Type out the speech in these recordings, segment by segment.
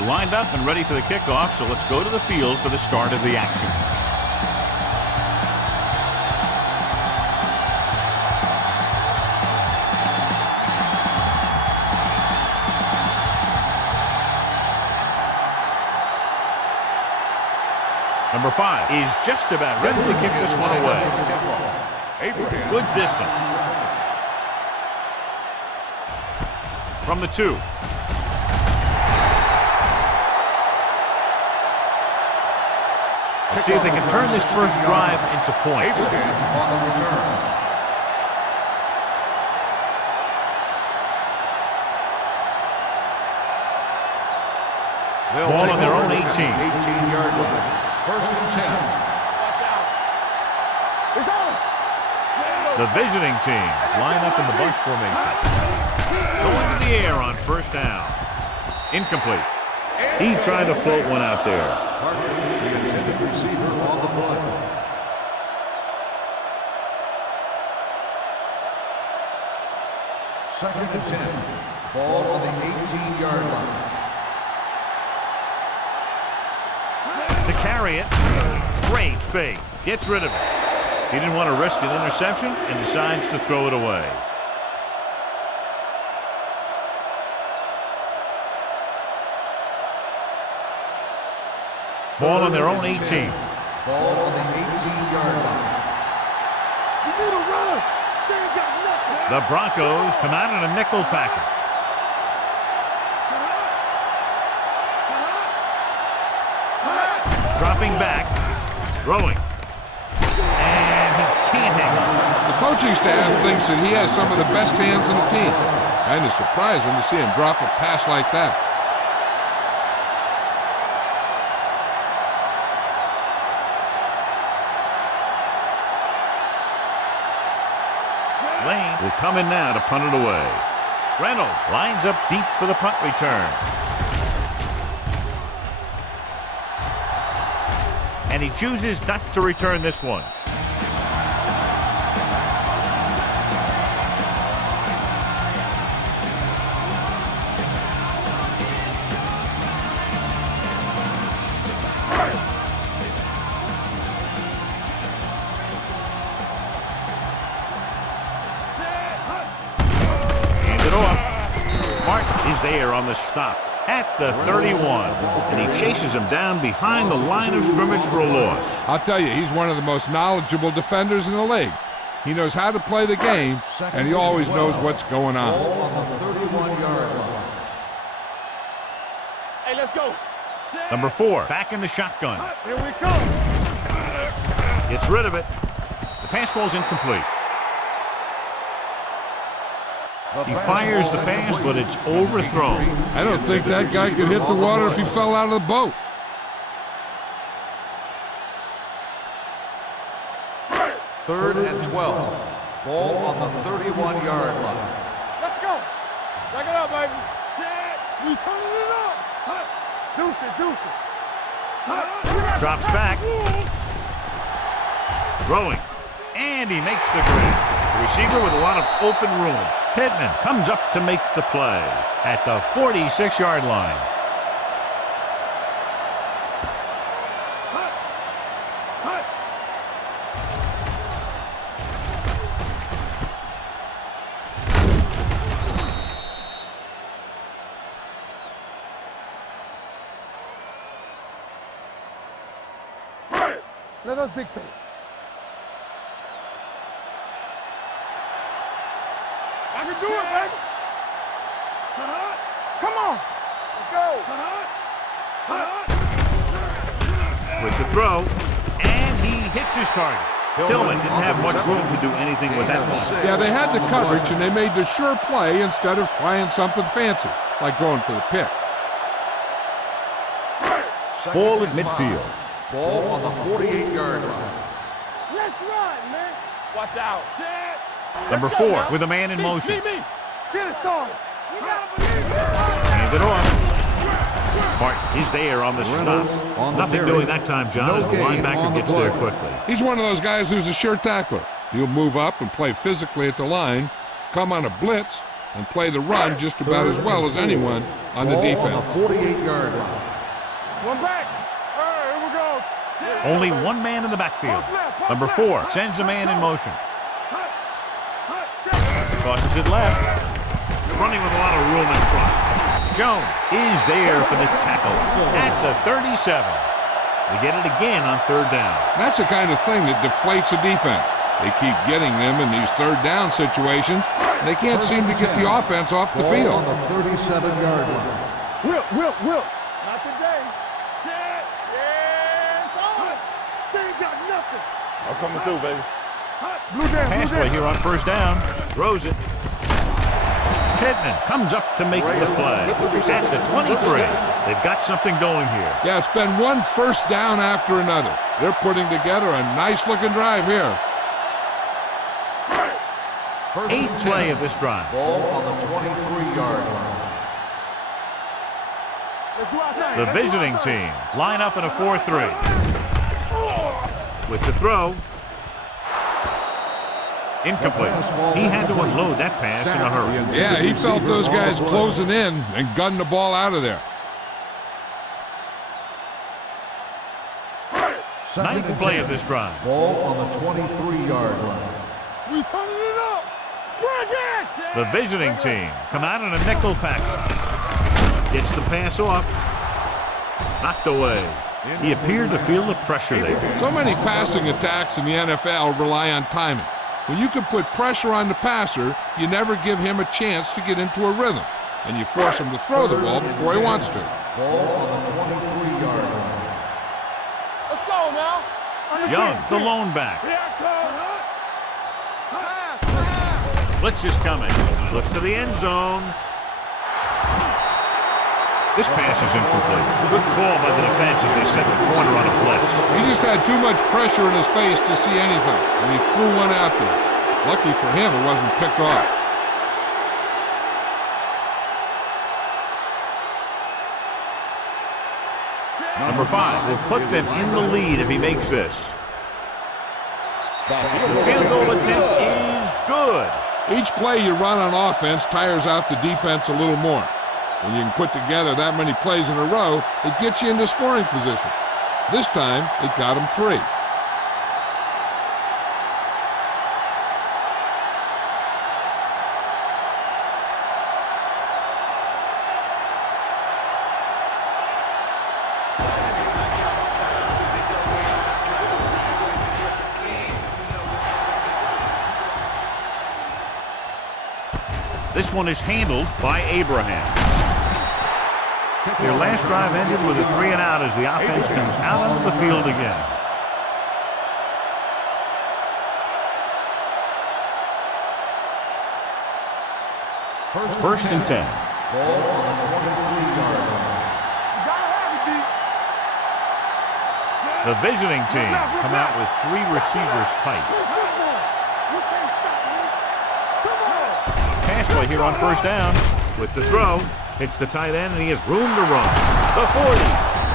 They're lined up and ready for the kickoff, so let's go to the field for the start of the action. Number 5 is just about ready to kick this one away. Good distance. From the 2. Let's see if they can turn this first drive into points. On the return. Ball on their own 18. 18-yard line. First and 10. The visiting team line up in the bunch formation. Going to the air on first down. Incomplete. He tried to float one out there. The intended receiver on the play. Second and 10. Ball on the 18-yard line. To carry it. Great fake. Gets rid of it. He didn't want to risk an interception and decides to throw it away. Ball on their own 18. Ball on the 18-yard line. You need a rush. They ain't got nothing. The Broncos come out in a nickel package. Dropping back, throwing, and he can't hang on. The coaching staff thinks that he has some of the best hands in the team, and it's surprising to see him drop a pass like that. Lane will come in now to punt it away. Reynolds lines up deep for the punt return. And he chooses not to return this one. Hand it off. Martin is there on the stop at the 31, and he chases him down behind the line of scrimmage for a loss. I'll tell you, he's one of the most knowledgeable defenders in the league. He knows how to play the game, and he always knows what's going on. Ball on the 31-yard line. Hey, let's go. Number 4, back in the shotgun. Here we come. Gets rid of it. The pass falls incomplete. He fires the pass, but it's overthrown. I don't think that guy could hit the water if he fell out of the boat. Third and 12. Ball on the 31-yard line. Let's go. Back it up, baby. We turning it up. Deuce it, deuce it. Drops back. Throwing. And he makes the grab. The receiver with a lot of open room. Pittman comes up to make the play at the 46-yard line. Let us dictate. I can do it, baby. Come on. Let's go. With the throw, and he hits his target. Tillman didn't have much room to do anything with that one. Yeah, they had the coverage, and they made the sure play instead of trying something fancy, like going for the pick. Ball at midfield. Ball on the 48-yard line. Let's run, man. Watch out. Number 4 with a man in motion. Me. Get it started. You gotta believe it. Hand it off. Martin is there on the stop. Nothing doing that time, John, as the linebacker gets there quickly. He's one of those guys who's a sure tackler. He'll move up and play physically at the line, come on a blitz, and play the run just about as well as anyone on the defense. On the 48-yard line. One back. All right, here we go. Only one man in the backfield. Number 4 sends a man in motion. Tosses it left. Running with a lot of room in front. Jones is there for the tackle at the 37. They get it again on 3rd down. That's the kind of thing that deflates a defense. They keep getting them in these 3rd down situations, and they can't seem to get the offense off the field. On the 37-yard line. Will. Not today. Set. Yes. On. They ain't got nothing. I'm coming through, baby. Blue down. Pass play here on 1st down. Throws it. Pittman comes up to make the play. At the 23. They've got something going here. Yeah, it's been one 1st down after another. They're putting together a nice-looking drive here. 8th play of this drive. Ball on the 23-yard line. The visiting team line up in a 4-3. With the throw. Incomplete. He had to unload that pass in a hurry. Yeah, he felt those guys closing in and gunned the ball out of there. 9th play of this drive. Ball on the 23-yard line. We turning it up. The visiting team come out in a nickel package. Gets the pass off. Knocked away. He appeared to feel the pressure there. So many passing attacks in the NFL rely on timing. When you can put pressure on the passer, you never give him a chance to get into a rhythm, and you force him to throw the ball before he wants to. Ball on the 23-yard line. Let's go now. Young, the lone back. Blitz is coming. Looks to the end zone. This pass is incomplete. Good call by the defense as they set the corner on a blitz. He just had too much pressure in his face to see anything, and he threw one out there. Lucky for him, it wasn't picked off. Number 5 will put them in the lead if he makes this. The field goal attempt is good. Each play you run on offense tires out the defense a little more. When you can put together that many plays in a row, it gets you into scoring position. This time, it got him 3. This one is handled by Abraham. Their last drive ended with a 3-and-out as the offense comes out onto the field again. First and 10. Ball on the 23-yard line. The visiting team come out with 3 receivers tight. Pass play here on 1st down. With the throw, hits the tight end, and he has room to run. The 40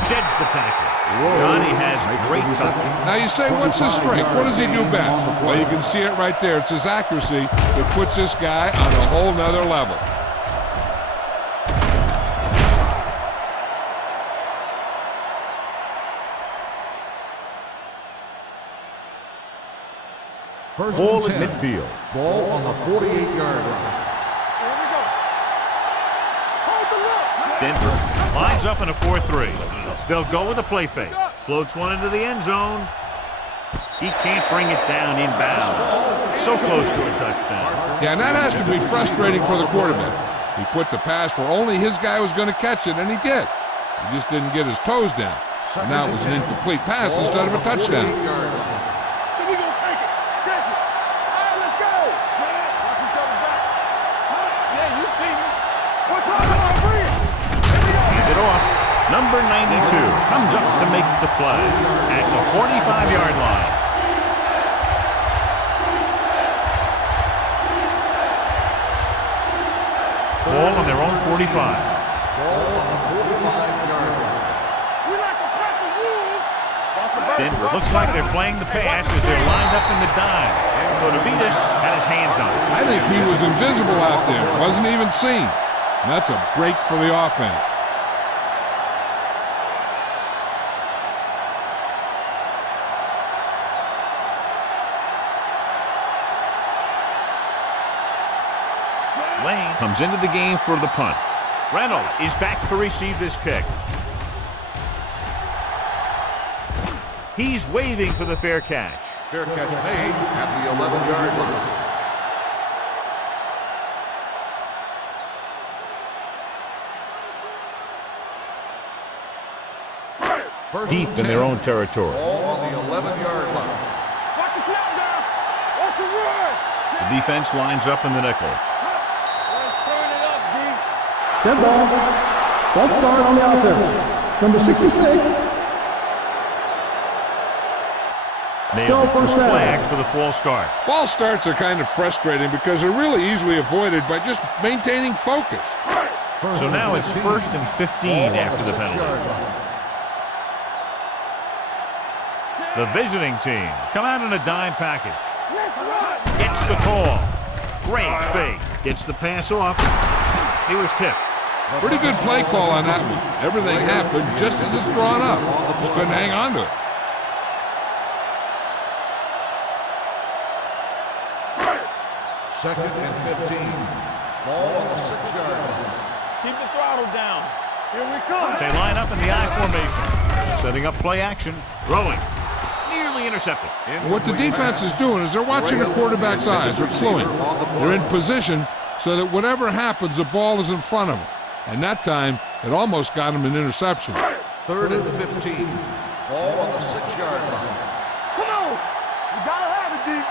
sheds the tackle. Johnny has great touch. Now you say, what's his strength? What does he do best? Well, you can see it right there. It's his accuracy that puts this guy on a whole nother level. Ball at midfield. Ball on the 48-yard line. Denver lines up in a 4-3. They'll go with a play fake. Floats one into the end zone. He can't bring it down inbounds. So close to a touchdown. Yeah, and that has to be frustrating for the quarterback. He put the pass where only his guy was going to catch it, and he did. He just didn't get his toes down. And now it was an incomplete pass instead of a touchdown. Number 92 comes up to make the play at the 45-yard line. Ball on their own 45. Ball on the 45-yard line. Denver Denver. Looks like they're playing the pass as they're lined up in the dime. Bonavides had his hands on it. I think he was invisible out there. Wasn't even seen. And that's a break for the offense. Lane comes into the game for the punt. Reynolds is back to receive this kick. He's waving for the fair catch. Fair catch made at the 11-yard line. First Deep in their own territory. Ball on the 11-yard line. Watch the snap down. Watch the run. The defense lines up in the nickel. Let's turn it up, D. Dead ball. False start on the offense. Number 66. Nailed first down. flag for the false start. False starts are kind of frustrating because they're really easily avoided by just maintaining focus. So now it's 1st and 15 after the penalty. The visiting team come out in a dime package. Gets the call. Great fake. Gets the pass off. He was tipped. Pretty good play call on that one. Everything happened just as it's drawn up. Just couldn't hang on to it. Second and 15. Ball on the 6-yard line. Keep the throttle down. Here we come. They line up in the I formation. Setting up play action. Throwing. Nearly intercepted. What the defense is doing is they're watching the quarterback's eyes. They're slowing. They're in position so that whatever happens, the ball is in front of them. And that time, it almost got him an interception. Third and 15. Ball on the 6-yard line. Come on. You gotta have it, D.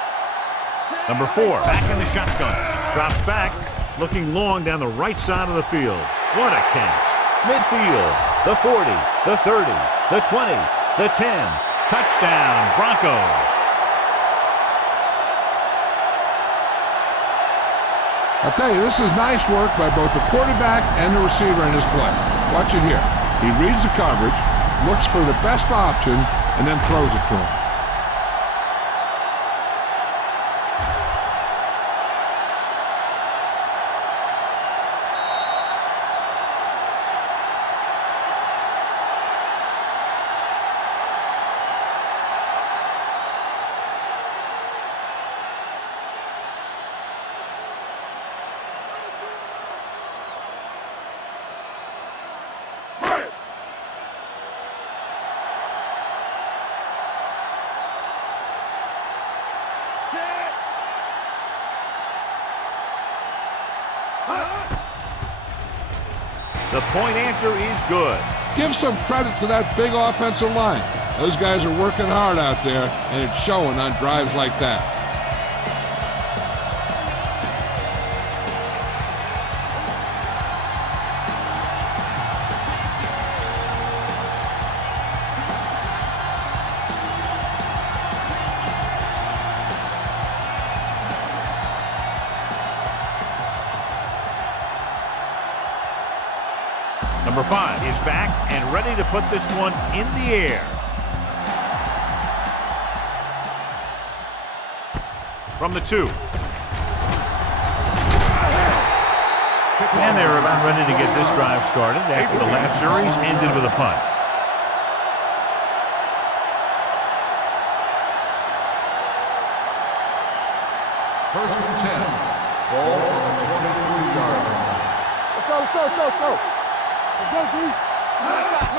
Number 4, back in the shotgun. Drops back, looking long down the right side of the field. What a catch. Midfield, the 40, the 30, the 20, the 10. Touchdown, Broncos. I'll tell you, this is nice work by both the quarterback and the receiver in his play. Watch it here. He reads the coverage, looks for the best option, and then throws it to him. The point after is good. Give some credit to that big offensive line. Those guys are working hard out there, and it's showing on drives like that. Number 5 is back and ready to put this one in the air. From the 2. And they're about ready to get this drive started after the last series ended with a punt. First and 10. Ball on the 23-yard line. Let's go. Let's go, D.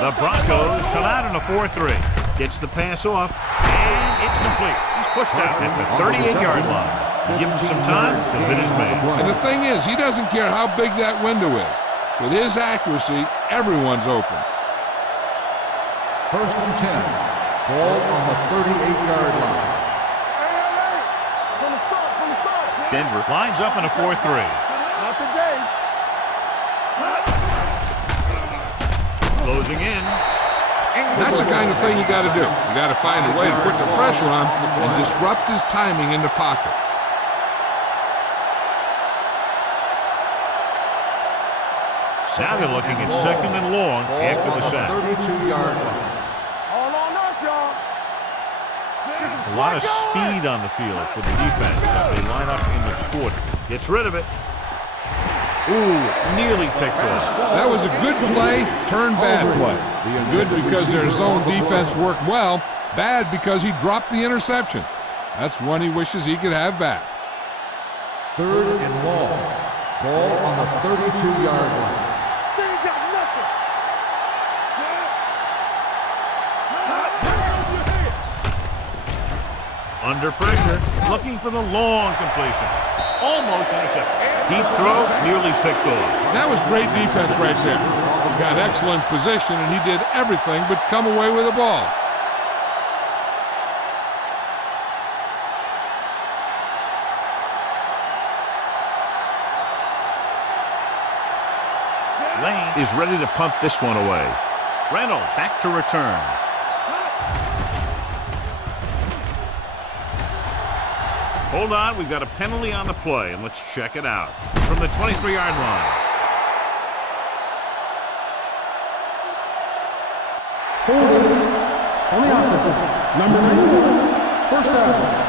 The Broncos come out in a 4-3. Gets the pass off, and it's complete. He's pushed out at the 38-yard line. Give him some time, the hit is made. And the thing is, he doesn't care how big that window is. With his accuracy, everyone's open. First and 10. Ball on the 38-yard line. From the start. Denver lines up in a 4-3. Not today. Closing in. That's the kind of thing you got to do. You got to find a way to put the pressure on and disrupt his timing in the pocket. Now they're looking at 2nd and long after the sack. 32-yard line. All on us, y'all. A lot of speed on the field for the defense as they line up in the quarter. Gets rid of it. Ooh, nearly picked off. That was a good play, turned bad play. Good because their zone defense worked well, bad because he dropped the interception. That's one he wishes he could have back. 3rd and long. Ball on the 32-yard line. They ain't got nothing. Under pressure, looking for the long completion. Almost intercepted. Deep throw, nearly picked off. That was great defense right there. He got excellent position, and he did everything but come away with the ball. Lane is ready to punt this one away. Reynolds back to return. Hold on, we've got a penalty on the play, and let's check it out. From the 23-yard line. Holding on the offense. Number 91. First down.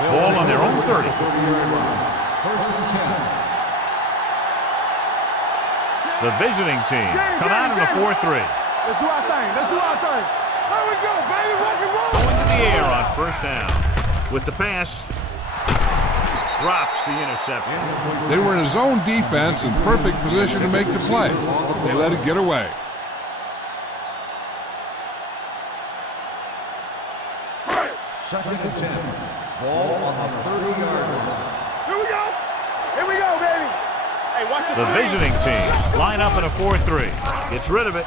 Ball on their own 30. 1st and 10. The visiting team come out in a 4-3. Let's do our thing. Let's do our thing. There we go, baby. Rock and roll. Going to the air on first down. With the pass, drops the interception. They were in a zone defense in perfect position to make the play. They let it get away. Second and 10. Ball on the 30-yard line. Here we go. Here we go, baby. Hey, watch The visiting team line up in a 4-3. Gets rid of it.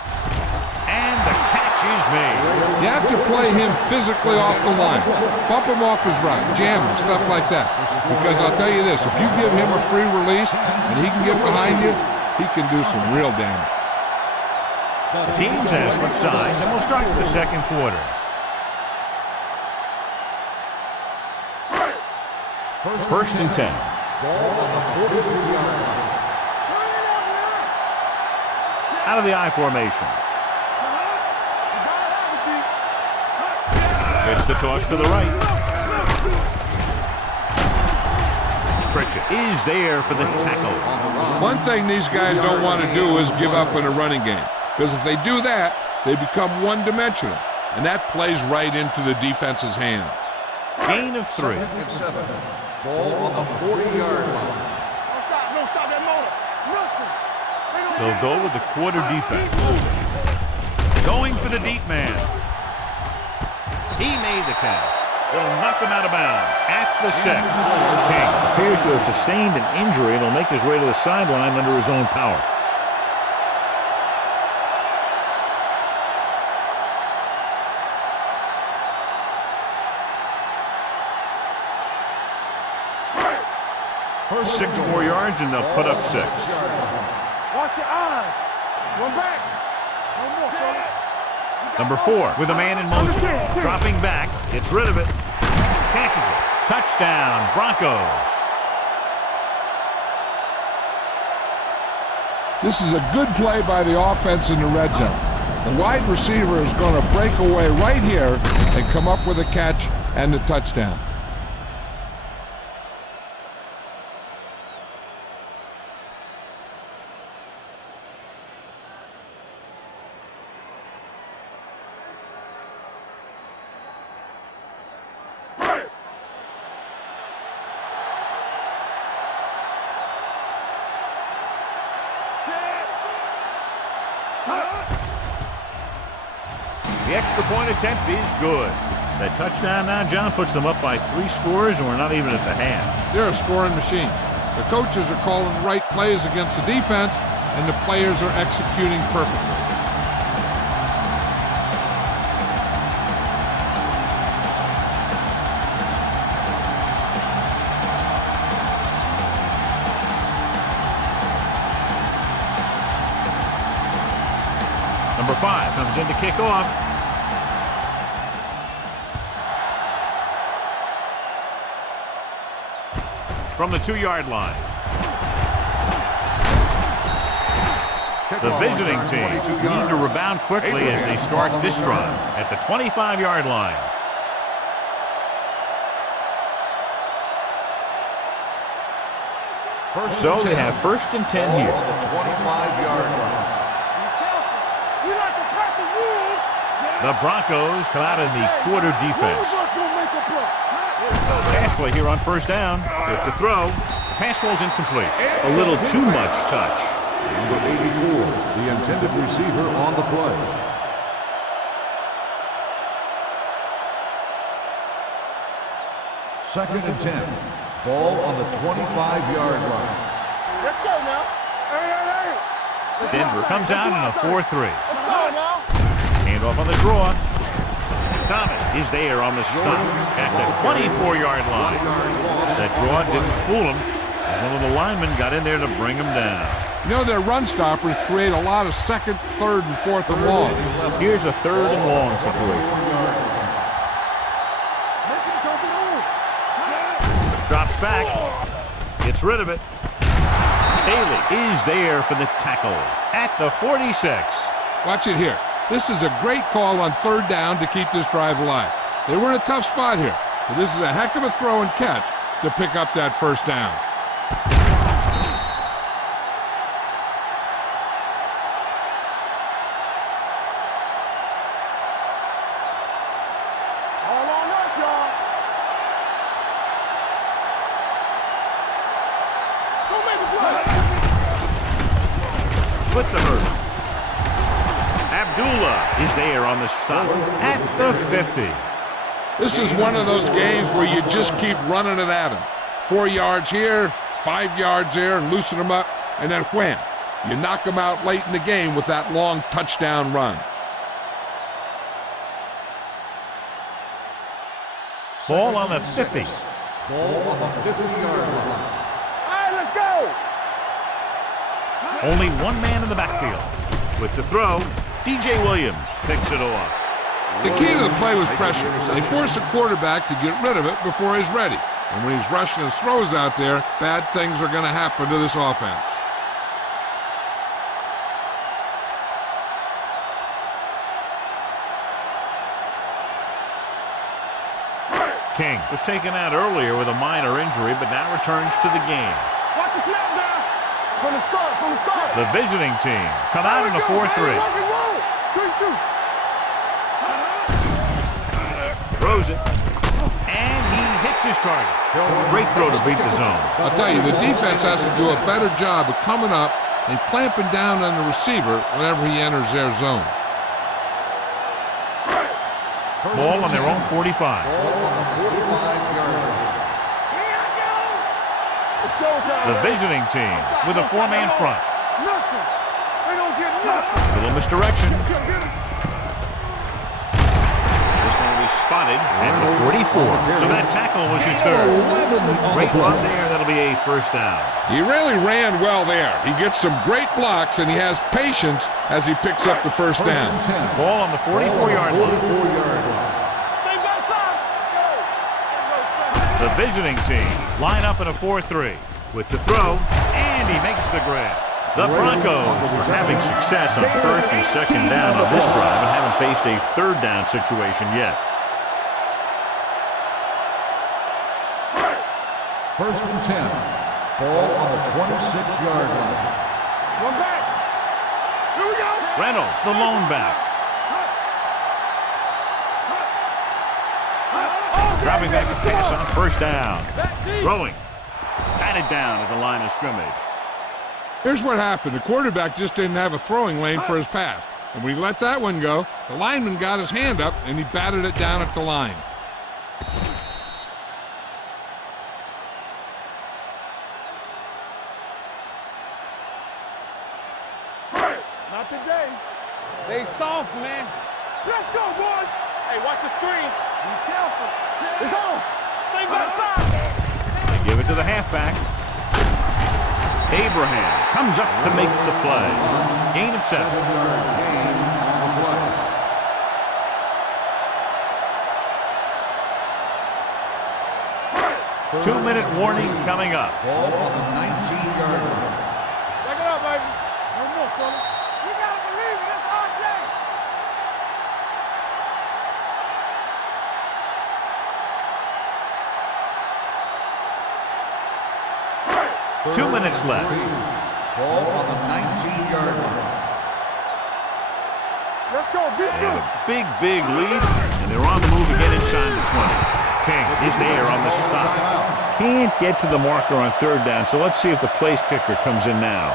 And the catch is made. You have to play him physically off the line. Bump him off his route, jam him, stuff like that. Because I'll tell you this, if you give him a free release and he can get behind you, he can do some real damage. The teams have switched sides, and we'll start the second quarter. First and 10. Ball on the 43-yard line. Out of the I formation. It's the toss to the right. Pritchett is there for the tackle. One thing these guys don't want to do is give up in a running game. Because if they do that, they become one-dimensional. And that plays right into the defense's hands. Gain of 3. 2nd and 7. Ball on the 40-yard line. Don't stop that motor. Nothing. They'll go with the quarter defense. Going for the deep man. He made the catch. They'll knock him out of bounds at the 6. King appears to have sustained an injury and will make his way to the sideline under his own power. First 6 more yards and they'll put up 6. Watch your eyes. One back. One more, fella. Number 4 with a man in motion. Dropping back. Gets rid of it. Catches it. Touchdown, Broncos. This is a good play by the offense in the red zone. The wide receiver is going to break away right here and come up with a catch and the touchdown. The extra point attempt is good. That touchdown now, John, puts them up by 3 scores, and we're not even at the half. They're a scoring machine. The coaches are calling right plays against the defense, and the players are executing perfectly. Number 5 comes in to kick off. From the 2-yard line. football. The visiting return, team 22 need to yards. rebound quickly as they start this drive at the 25-yard line. So they have 1st and 10 here. On the 25-yard line. The Broncos come out in the quarter defense. Pass play here on 1st down. With the throw, pass falls incomplete. A little too much touch. Number 84, the intended receiver on the play. Second and 10. Ball on the 25-yard line. Let's go now. Denver comes out in a 4-3. Let's go now. Hand off on the draw. Thomas is there on the stop at the 24-yard line. That draw didn't fool him as one of the linemen got in there to bring him down. You know, their run stoppers create a lot of 2nd, 3rd, and 4th and long. Here's a 3rd and long situation. Drops back. Gets rid of it. Bailey is there for the tackle at the 46. Watch it here. This is a great call on 3rd down to keep this drive alive. They were in a tough spot here, but this is a heck of a throw and catch to pick up that 1st down. All on us, y'all. Don't make a play. With the hurdle. Abdullah is there on the stop at the 50. This is one of those games where you just keep running it at them. 4 yards here, 5 yards there, and loosen them up, and then wham. You knock them out late in the game with that long touchdown run. Ball on the 50. Ball on the 50-yard line. All right, let's go. Only one man in the backfield. With the throw, DJ Williams picks it off. The key to the play was pressure. They force a quarterback to get rid of it before he's ready. And when he's rushing his throws out there, bad things are going to happen to this offense. King was taken out earlier with a minor injury, but now returns to the game. Watch the snap now. From the start, from the start. The visiting team come out in a 4-3. Good shoot. Throws it, and he hits his target. Great throw to beat the zone. I'll tell you, the defense has to do a better job of coming up and clamping down on the receiver whenever he enters their zone. Ball on their own 45. Ball on the 45-yard line. The visiting team with a 4-man front. Nothing. They don't get nothing. Little misdirection. This one will be spotted at the 44. So that tackle was his 3rd. Great run there. That'll be a 1st down. He really ran well there. He gets some great blocks, and he has patience as he picks up the 1st down. Ball on the 44-yard line. The visiting team line up in a 4-3 with the throw, and he makes the grab. The Broncos are having success on 1st and 2nd down on this drive and haven't faced a 3rd down situation yet. 1st and 10. Ball on the 26-yard line. One back. Here we go. Reynolds, the lone back. Dropping back to pass on 1st down. Throwing. Batted down at the line of scrimmage. Here's what happened. The quarterback just didn't have a throwing lane for his pass. And when he let that one go, the lineman got his hand up, and he batted it down at the line. Not today. They soft, man. Let's go, boys. Hey, watch the screen. Be careful. It's on. Stay back side. They give it to the halfback. Abraham comes up to make the play. Gain of 7. 2-minute warning coming up. Ball on the 19-yard line. Back it up, baby. No more, fella. 2 minutes left. Ball on the 19-yard line. Let's go, They have a big lead, and they're on the move again inside the 20. King is there on the stop. Can't get to the marker on third down, so let's see if the place kicker comes in now.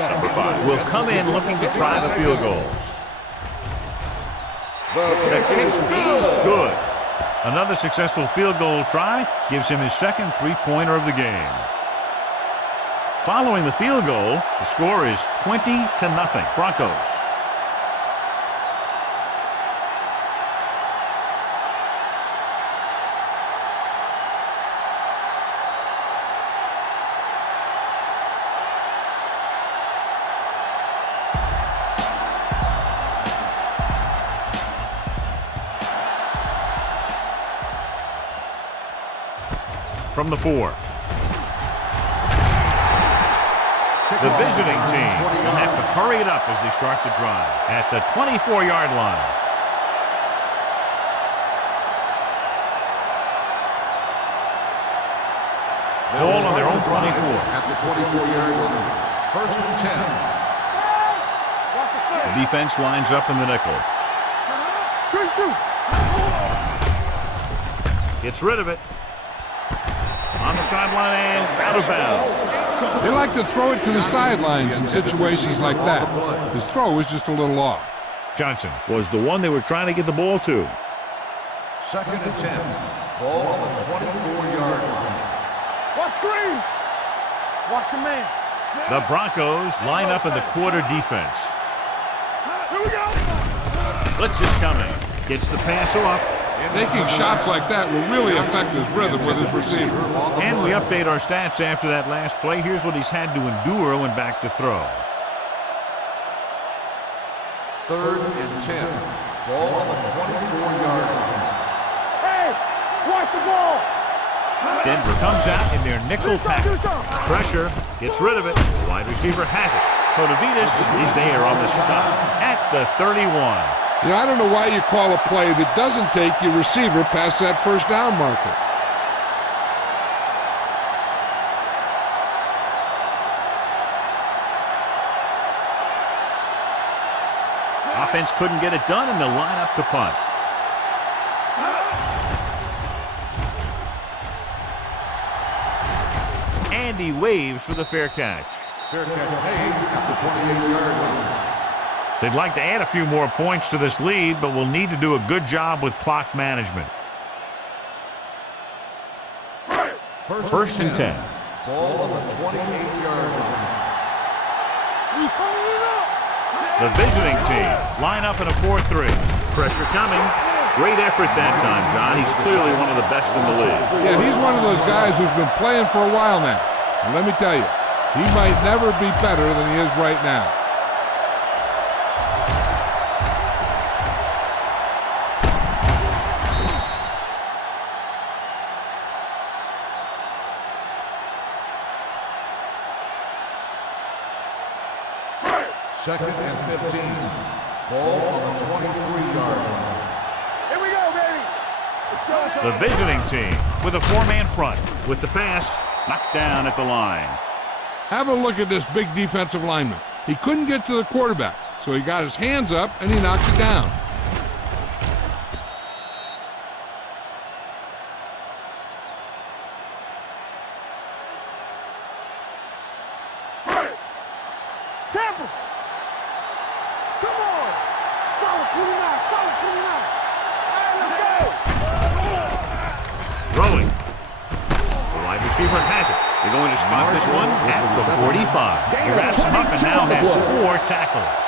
Number 5 will come in looking to try the field goal. The kick is good. Another successful field goal try gives him his second three-pointer of the game. Following the field goal, the score is 20-0, Broncos. From the 4. The visiting team will have to hurry it up as they start the drive at the 24-yard line. Ball on their own 24. At the 24-yard line. 1st and 10. The defense lines up in the nickel. Gets rid of it. On the sideline and out of bounds. They like to throw it to the sidelines in situations like that. His throw was just a little off. Johnson was the one they were trying to get the ball to. 2nd and 10. Ball on the 24-yard line. Watch screen. Watch a man. The Broncos line up in the quarter defense. Here we go. Blitz is coming. Gets the pass off. Taking shots like that will really affect his rhythm with his receiver. And we update our stats after that last play. Here's what he's had to endure when back to throw. 3rd and 10. Ball on the 24-yard line. Hey, watch the ball. Denver comes out in their nickel package. Pressure, gets rid of it. The wide receiver has it. Kodavitas is there on the stop at the 31. You know, I don't know why you call a play that doesn't take your receiver past that first down marker. Offense couldn't get it done, and they'll line up to punt. And he waves for the fair catch. Fair catch made at the 28-yard line. They'd like to add a few more points to this lead, but will need to do a good job with clock management. 1st and 10. Ball on the 28-yard line. The visiting team line up in a 4-3. Pressure coming. Great effort that time, John. He's clearly one of the best in the league. Yeah, he's one of those guys who's been playing for a while now. And let me tell you, he might never be better than he is right now. Second and 15. Ball on the 23-yard line. Here we go, baby. The visiting team with a 4-man front. With the pass, knocked down at the line. Have a look at this big defensive lineman. He couldn't get to the quarterback, so he got his hands up and he knocked it down. Tampa. Come on. Solid 29. Solid 29. Hey, let's go. Rolling. The wide receiver has it. They're going to spot this one at the 45. He wraps him up and now has 4 tackles.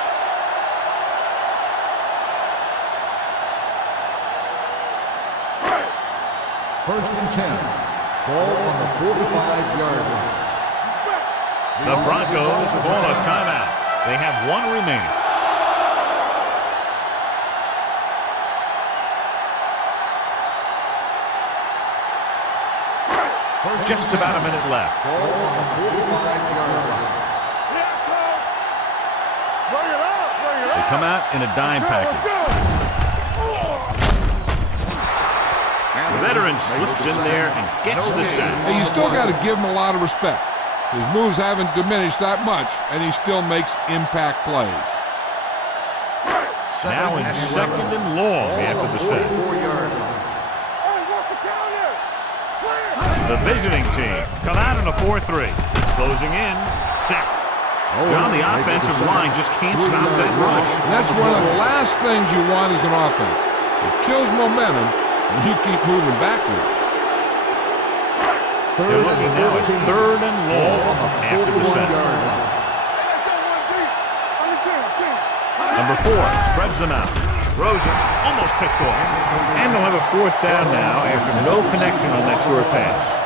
First and 10. Ball on the 45-yard line. The Broncos call a timeout. They have 1 remaining. Just about a minute left. Ball on the 45-yard line. Ready come out in a dime package. The veteran slips in there and gets the sack. Hey, you still got to give him a lot of respect. His moves haven't diminished that much, and he still makes impact plays. Now in second and long after the sack. The visiting team come out in a 4-3. Closing in, sack. John, the offensive line just can't stop that rush. And that's one of the last things you want as an offense. It kills momentum, and you keep moving backward. They're looking now at third and long after the sack. Number 4 spreads them out. Throws it, almost picked off. And they'll have a fourth down now after no connection on that short pass.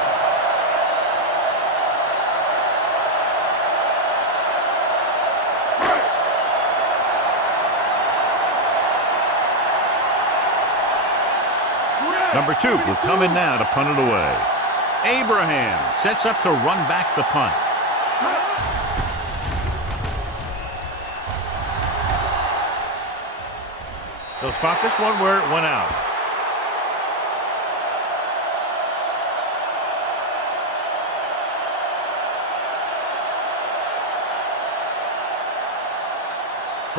Number 2 will come in now to punt it away. Abraham sets up to run back the punt. They'll spot this one where it went out.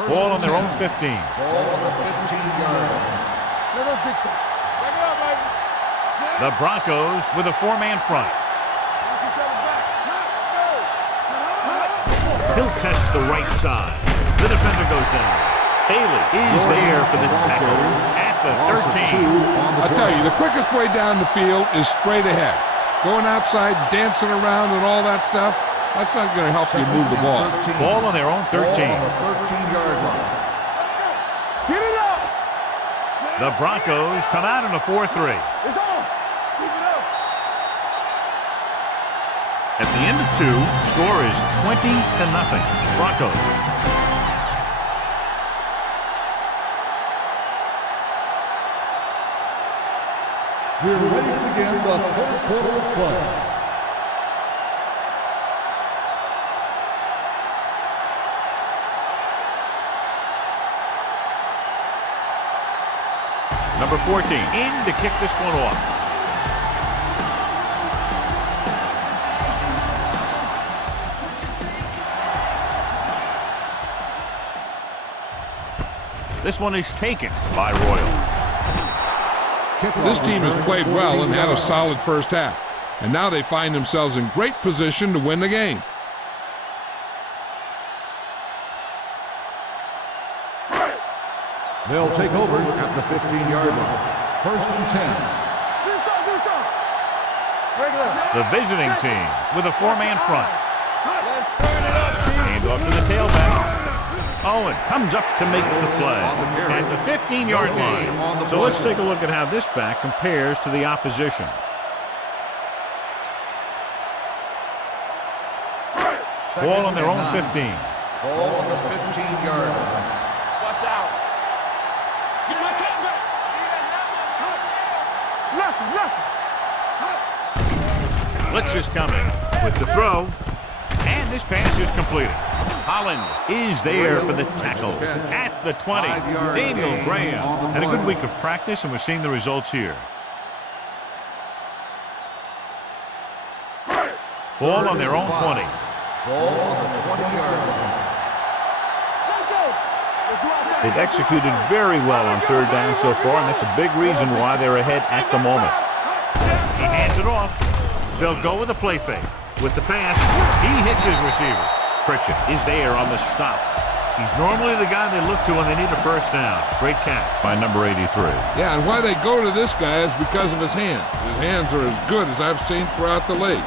Ball on their own 15. Ball on the 15-yard line. The Broncos with a 4-man front. He'll test the right side. The defender goes down. Bailey is there for the tackle at the 13. I tell you, the quickest way down the field is straight ahead. Going outside, dancing around and all that stuff, that's not going to help you move the ball. Ball on their own 13. Ball on the 13-yard line. Get it up. The Broncos come out in a 4-3. It's on. Keep it up. At the end of 2, the score is 20-0. Broncos. We're ready to begin the third quarter of play. Number 14 in to kick this one off. This one is taken by Royal. This team has played well and had a solid first half. And now they find themselves in great position to win the game. They'll take over at the 15-yard line. First and 10. The visiting team with a 4-man front. Hand off to the tailback. Owen comes up to make the play at the 15-yard line. So let's take a look at how this back compares to the opposition. Ball on their own 15. Ball on the 15-yard line. Watch out. Get my cat back. Blitz is coming with the throw. And this pass is completed. Holland is there for the tackle at the 20. Daniel Graham had a good week of practice, and we're seeing the results here. Ball on their own 20. Ball on the 20-yard line. They've executed very well on third down so far, and that's a big reason why they're ahead at the moment. He hands it off. They'll go with a play fake. With the pass, he hits his receiver. Pritchett is there on the stop. He's normally the guy they look to when they need a first down. Great catch by number 83. Yeah, and why they go to this guy is because of his hands. His hands are as good as I've seen throughout the league.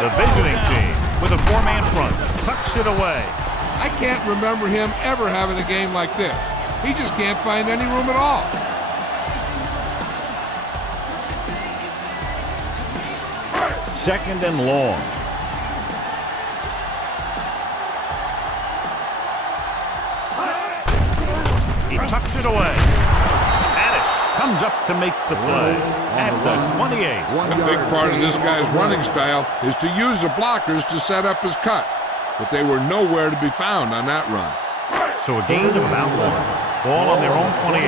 The visiting team with a 4-man front tucks it away. I can't remember him ever having a game like this. He just can't find any room at all. Second and long. He tucks it away. Addis comes up to make the play at the 28. A big part of this guy's running style is to use the blockers to set up his cut, but they were nowhere to be found on that run. So a gain of about 1. Ball on their own 28.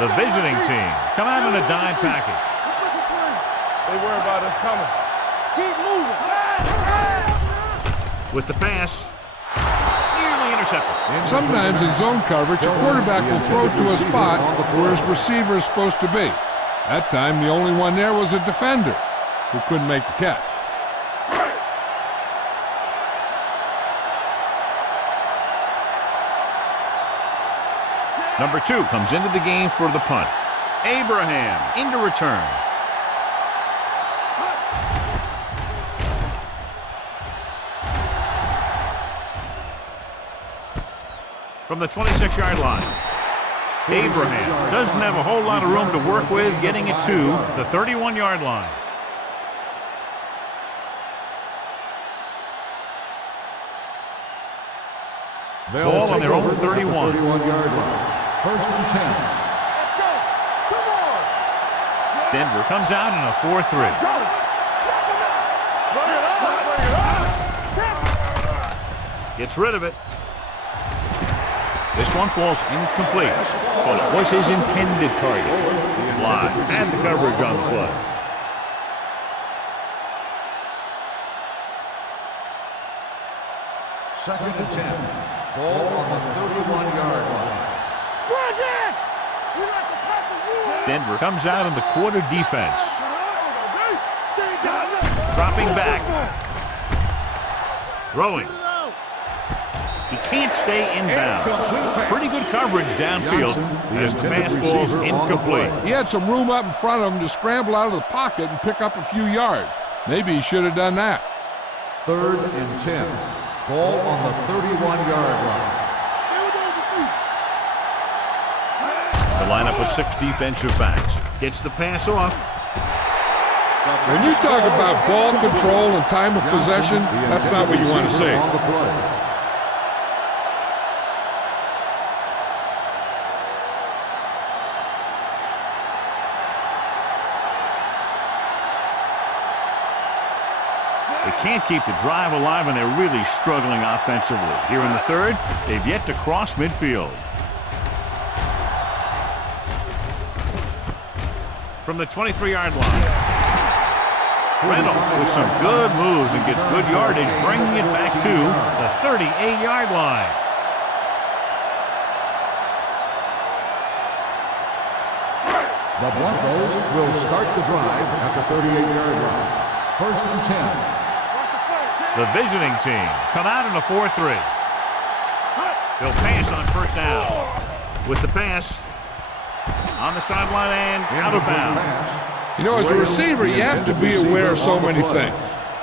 The visiting team come out in a dime package. They worry about us coming. Keep moving. With the pass, nearly intercepted. Sometimes in zone coverage, a quarterback will throw to a spot where his receiver is supposed to be. That time, the only one there was a defender who couldn't make the catch. Number 2 comes into the game for the punt. Abraham into return. From the 26-yard line. Abraham doesn't have a whole lot of room to work with, getting it to the 31-yard line. Ball on their own 31. 31-yard line. First and 10. Let's go. Come on. Denver comes out in a 4-3. Bring it up. Gets rid of it. This one falls incomplete. But it was his intended target. Fly had the coverage on the play. Second and 10. Ball on the 31-yard line. Denver comes out in the quarter defense. Dropping back. Throwing. He can't stay inbounds. Pretty good coverage downfield as the pass falls incomplete. He had some room up in front of him to scramble out of the pocket and pick up a few yards. Maybe he should have done that. Third and 10. Ball on the 31-yard line. The lineup with 6 defensive backs. Gets the pass off. When you talk about ball control and time of possession, that's not what you want to say. They can't keep the drive alive, and they're really struggling offensively. Here in the third, they've yet to cross midfield. From the 23-yard line. Reynolds with some good moves and gets good yardage, bringing it back to the 38-yard line. The Broncos will start the drive at the 38-yard line. First and 10. The visiting team come out in a 4-3. They'll pass on first down. With the pass on the sideline and out of bounds. You know, as a receiver, you have to be aware of so many things.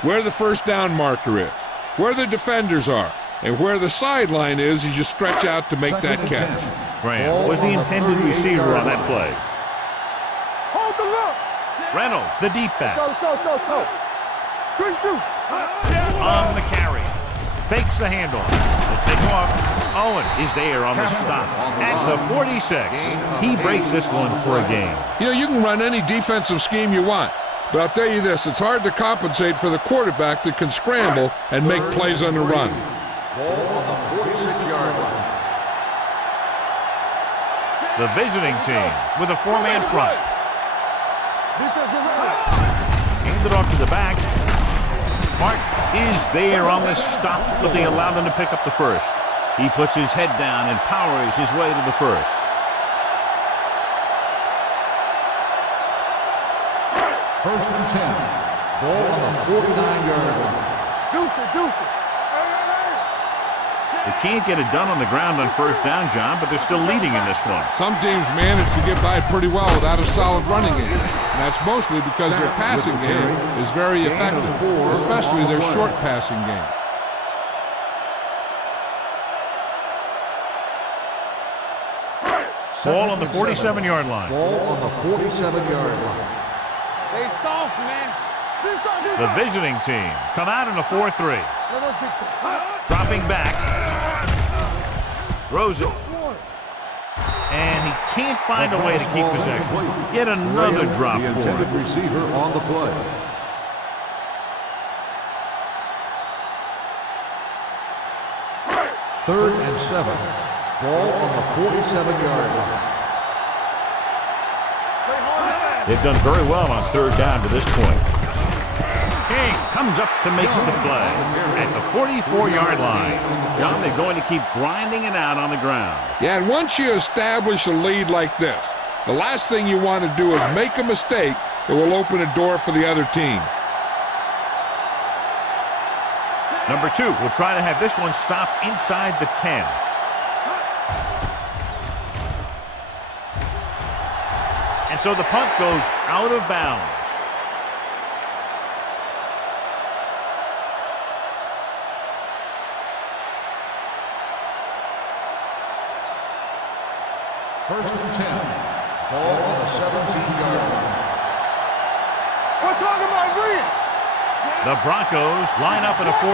Where the first down marker is, where the defenders are, and where the sideline is as you stretch out to make that catch. Graham was the intended receiver on that play. Hold the look. Reynolds, the deep back. Let's go. Good shoot. On the carry. Fakes the handoff. They'll take off. Owen is there on the stop. At the 46. He breaks this one for a gain. You know, you can run any defensive scheme you want, but I'll tell you this, it's hard to compensate for the quarterback that can scramble and make plays on the run. Ball on the 46-yard line. The visiting team with a 4-man front. Handed off to the back. Martin is there on the stop, but they allow them to pick up the first. He puts his head down and powers his way to the first. First and 10. Ball on the 49-yard line. Deuce it. They can't get it done on the ground on first down, John, but they're still leading in this one. Some teams manage to get by pretty well without a solid running game. And that's mostly because their passing game is very effective, especially their short passing game. Ball on the 47-yard line. Ball on the 47-yard line. They soft, man. The visiting team come out in a 4-3. Dropping back. Throws it. And he can't find a way to keep possession. Yet another drop the for intended him. receiver on the play. Third and 7. Ball on the 47-yard line. They've done very well on third down to this point. King comes up to make the play at the 44-yard line. John, they're going to keep grinding it out on the ground. Yeah, and once you establish a lead like this, the last thing you want to do is make a mistake that will open a door for the other team. Number 2 will try to have this one stop inside the 10. And so the punt goes out of bounds. First and 10. Ball on the 17-yard line. We're talking about green. The Broncos line up in a 4-3.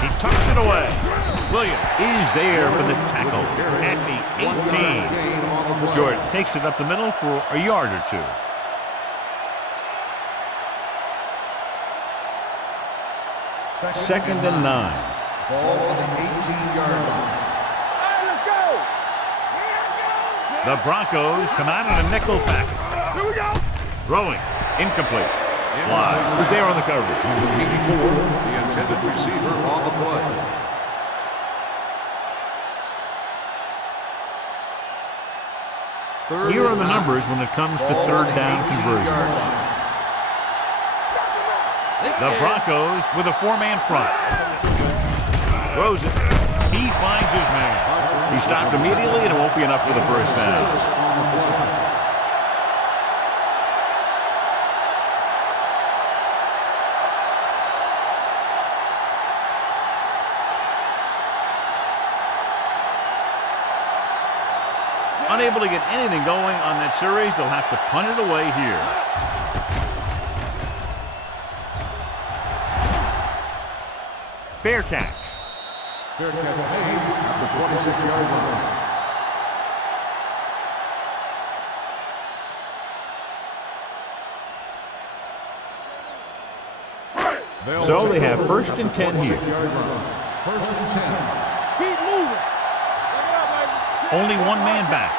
He tucks it away. Williams is there for the tackle at the 18. Jordan takes it up the middle for a yard or two. Second and 9. Ball on the 18-yard line. The Broncos come out in a nickel package. Here we go. Throwing. Incomplete. Live. Who's there on the coverage? 84, the intended receiver on the play. Here are the numbers when it comes to third down conversions. The Broncos with a 4-man front. Throws it. He finds his man. He stopped immediately, and it won't be enough for the first down. Unable to get anything going on that series, they'll have to punt it away here. Fair catch. Fair catch made at the 26-yard line. So they have first and 10 here. First and 10. Keep moving. Only one man back.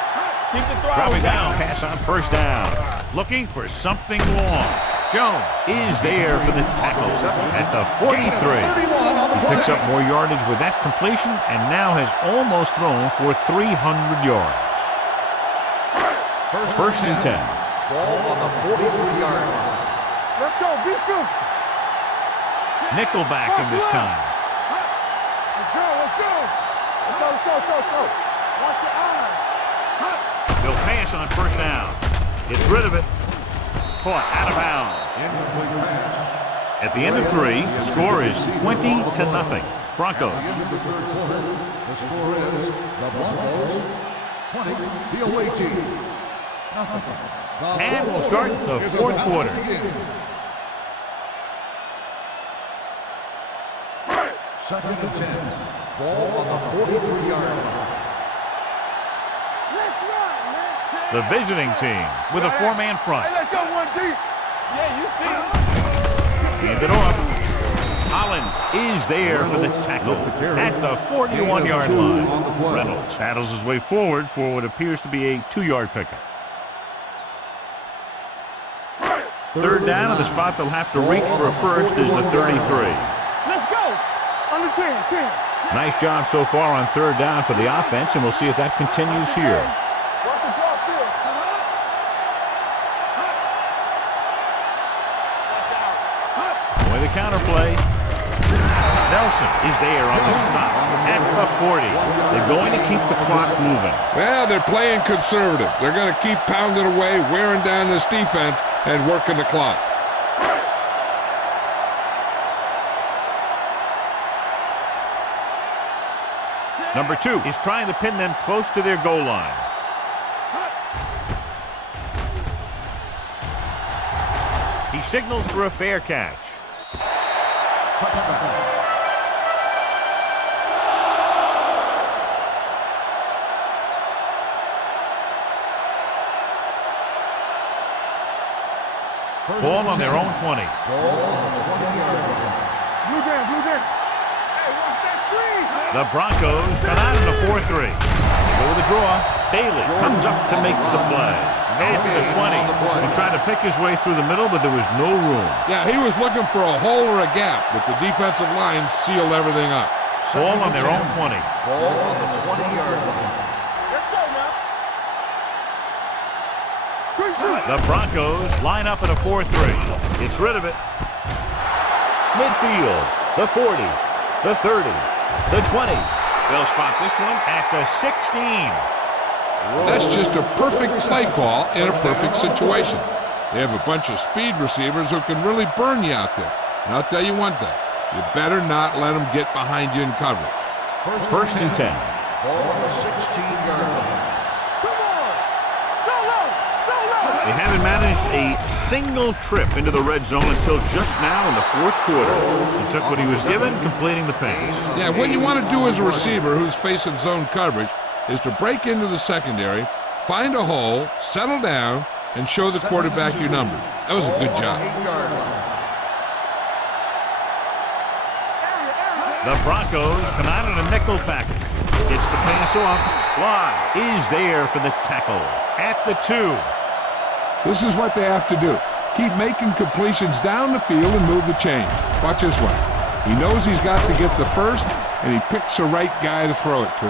Keep the throw Dropping down. down, pass on first down. Looking for something long. Jones is there for the tackle at the 43. He picks up more yardage with that completion and now has almost thrown for 300 yards. First and 10. Ball on the 43-yard line. Let's go. Be physical. Nickelback in this time. Let's go. Let's go. Let's go. Let's go. Let's go. Let's go. Watch your eyes. They'll pass on first down. Gets rid of it. Caught out of bounds. Incomplete pass. At the end of 3, the score is 20-0. Broncos. At the end of the third quarter, the score is the Broncos 20, the away team. Nothing. And we'll start the fourth quarter. Second and 10. Ball on the 43-yard line. The visiting team with a 4-man front. Hey, let's go one deep. Yeah, you see. Hand it off. Holland is there for the tackle at the 41-yard line. Reynolds paddles his way forward for what appears to be a 2-yard pickup. Third down in the spot they'll have to reach for a first is the 33. Let's go. Under 10. Nice job so far on third down for the offense, and we'll see if that continues here. Watch the draw still. With the counterplay. Nelson is there on the stop at the 40. They're going to keep the clock moving. Well, they're playing conservative. They're going to keep pounding away, wearing down this defense, and working the clock. Number 2 is trying to pin them close to their goal line. He signals for a fair catch. Ball on their own 20. Ball on the 20-yard line. Blue down, blue down. Hey, watch that screen. The Broncos come out in a 4-3. Go with the draw. Bailey comes up to make the play. At the 20. He tried to pick his way through the middle, but there was no room. Yeah, he was looking for a hole or a gap, but the defensive line sealed everything up. Ball on their own 20. Ball on the 20-yard line. Let's go now. The Broncos line up in a 4-3. Gets rid of it. Midfield. The 40. The 30. The 20. They'll spot this one at the 16. That's just a perfect play call in a perfect situation. They have a bunch of speed receivers who can really burn you out there. And I'll tell you one thing. You better not let them get behind you in coverage. First and 10. Ball on the 16-yard line. Come on. Go low. Go low. They haven't managed a single trip into the red zone until just now in the fourth quarter. He took what he was given, completing the pass. Yeah, what you want to do as a receiver who's facing zone coverage is to break into the secondary, find a hole, settle down, and show the quarterback your numbers. That was a good job. 8-yard line. The Broncos come out in a nickel package. Gets the pass off. Bly is there for the tackle at the 2. This is what they have to do. Keep making completions down the field and move the chain. Watch this one. He knows he's got to get the first, and he picks the right guy to throw it to.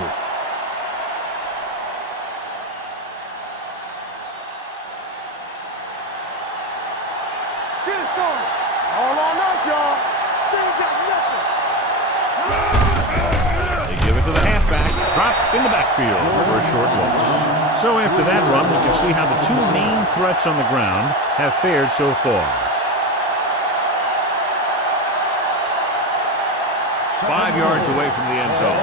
Get it started. All on us, y'all. They ain't got nothing. They give it to the halfback. Dropped in the backfield for a short loss. So after that run, we can see how the two main threats on the ground have fared so far. 5 yards away from the end zone.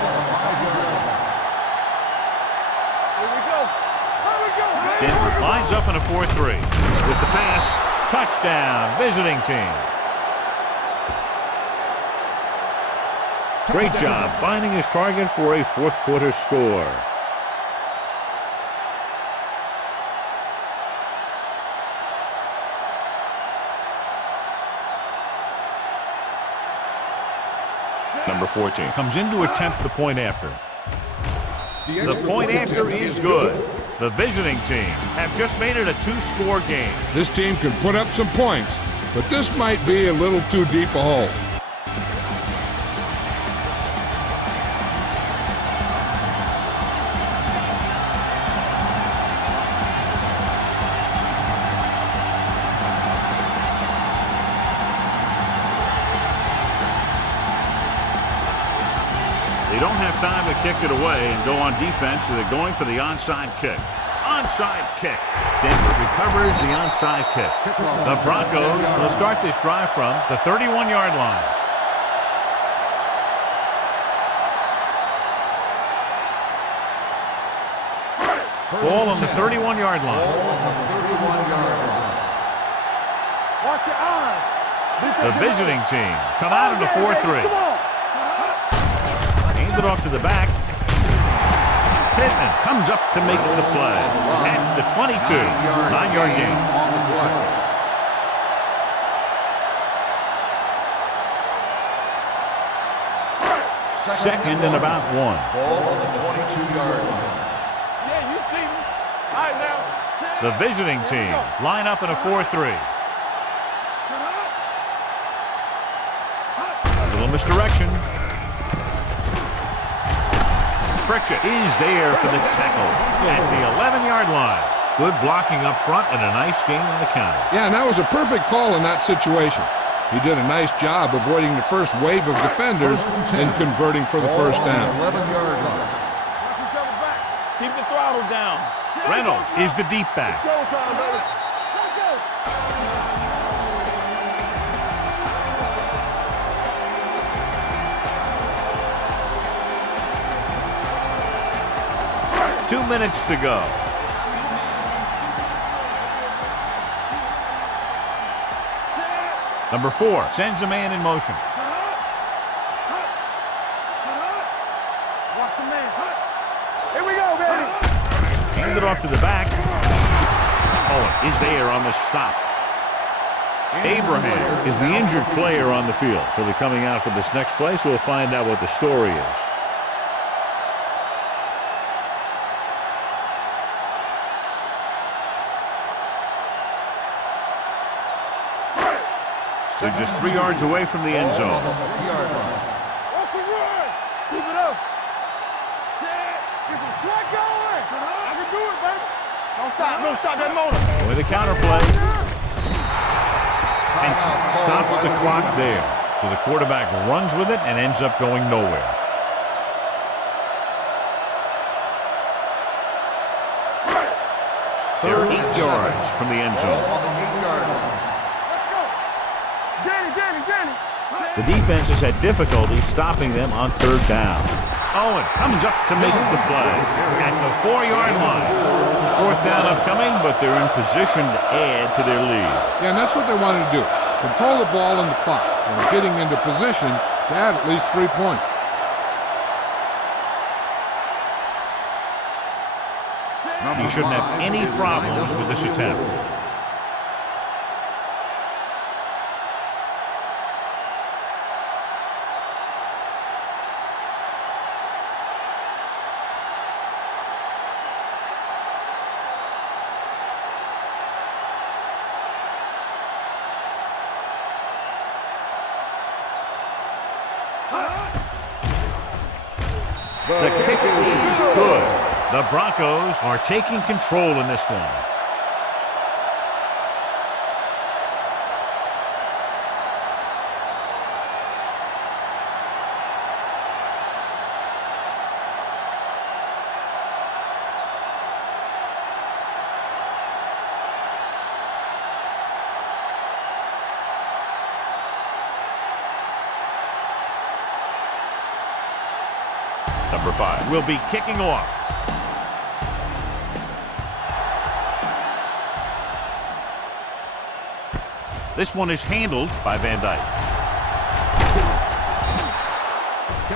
Here we go. Here we go, man. Denver lines up in a 4-3. With the pass, touchdown, visiting team. Great job finding his target for a fourth quarter score. Number 14 comes in to attempt the point after. The point after is good. The visiting team have just made it a 2-score game. This team can put up some points, but this might be a little too deep a hole. They don't have time to kick it away and go on defense, so they're going for the onside kick. Onside kick. Denver recovers the onside kick. The Broncos will start this drive from the 31-yard line. Ball on the 31-yard line. Watch your eyes. The visiting team come out in a 4-3. Come on. Hand it off to the back. Pittman comes up to make the play at the 22. 9-yard gain. Second and about 1. Ball on the 22-yard line. Yeah, you see me. All right, now. The visiting team line up in a 4-3. A little misdirection. Pritchett is there for the tackle at the 11-yard line. Good blocking up front and a nice gain on the counter. Yeah, and that was a perfect call in that situation. He did a nice job avoiding the first wave of defenders and converting for the first down. 11-yard line. Watch each other back. Keep the throttle down. Reynolds is the deep back. Showtime, baby. Let's go. 2 minutes to go. Number 4 sends a man in motion. Watch him, man. Here we go, baby. Hand it off to the back. Owen is there on the stop. Abraham is the injured player on the field. He'll be coming out for this next play, so we'll find out what the story is. They're just 3 yards away from the end zone. Keep it up. Get some slack going. I can do it, baby. Don't stop that motor. With a counter play. And stops the clock there. So the quarterback runs with it and ends up going nowhere. They're 8 yards from the end zone. The defense has had difficulty stopping them on 3rd down. Owen comes up to make the play at the 4-yard line. 4th down upcoming, but they're in position to add to their lead. Yeah, and that's what they wanted to do. Control the ball and the clock. And getting into position to add at least 3 points. He shouldn't have any problems with this attempt. The kick is good. The Broncos are taking control in this one. Number 5 will be kicking off. This one is handled by Van Dyke.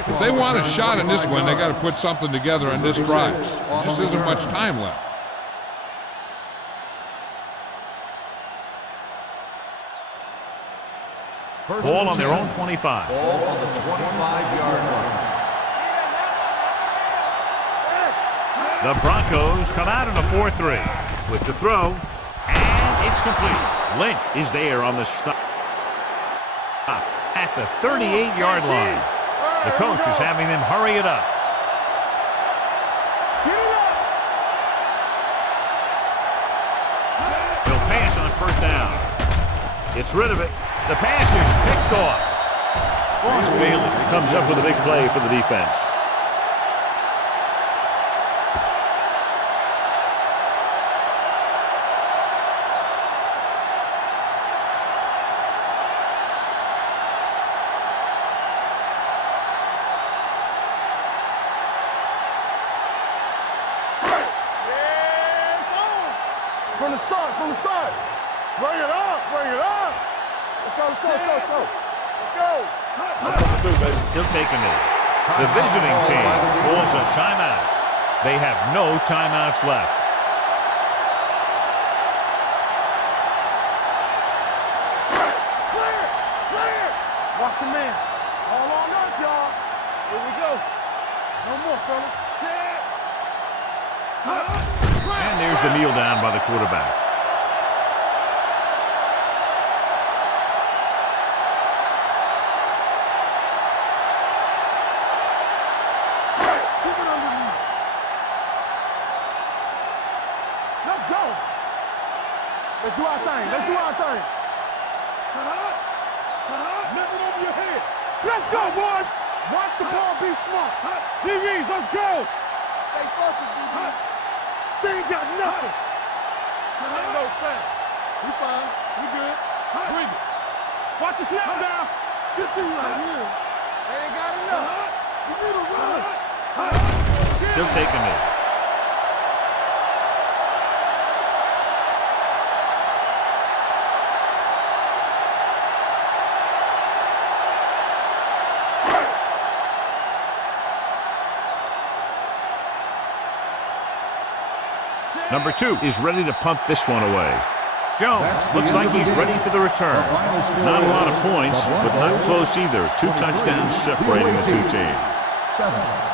If they want a shot in this one, they got to put something together on this drive. There just isn't much time left. Ball on their own 25. Ball on the 25-yard line. The Broncos come out in a 4-3 with the throw, and it's complete. Lynch is there on the stop at the 38-yard line. The coach is having them hurry it up. He'll pass on 1st down. Gets rid of it. The pass is picked off. Bruce Bailey comes up with a big play for the defense. From the start. Bring it up. Let's go. He'll take a knee. The visiting team calls a timeout. They have no timeouts left. Clear. Watch your man. All on us, y'all. Here we go. No more, fella. And there's the kneel down by the quarterback. Keep it underneath. Let's go. Let's do our thing. Nothing over your head. Let's go, boys. Watch the ball, be smart. DBs, let's go. Stay focused, DBs. They ain't got nothing. Ain't no thing. We fine. We good. Bring it. Watch the snap now. Good thing right here. They ain't got enough. We need a run. He'll take a knee. Number 2 is ready to punt this one away. Jones looks like he's ready for the return. Not a lot of points, but not close either. 2 touchdowns separating the two teams. 7.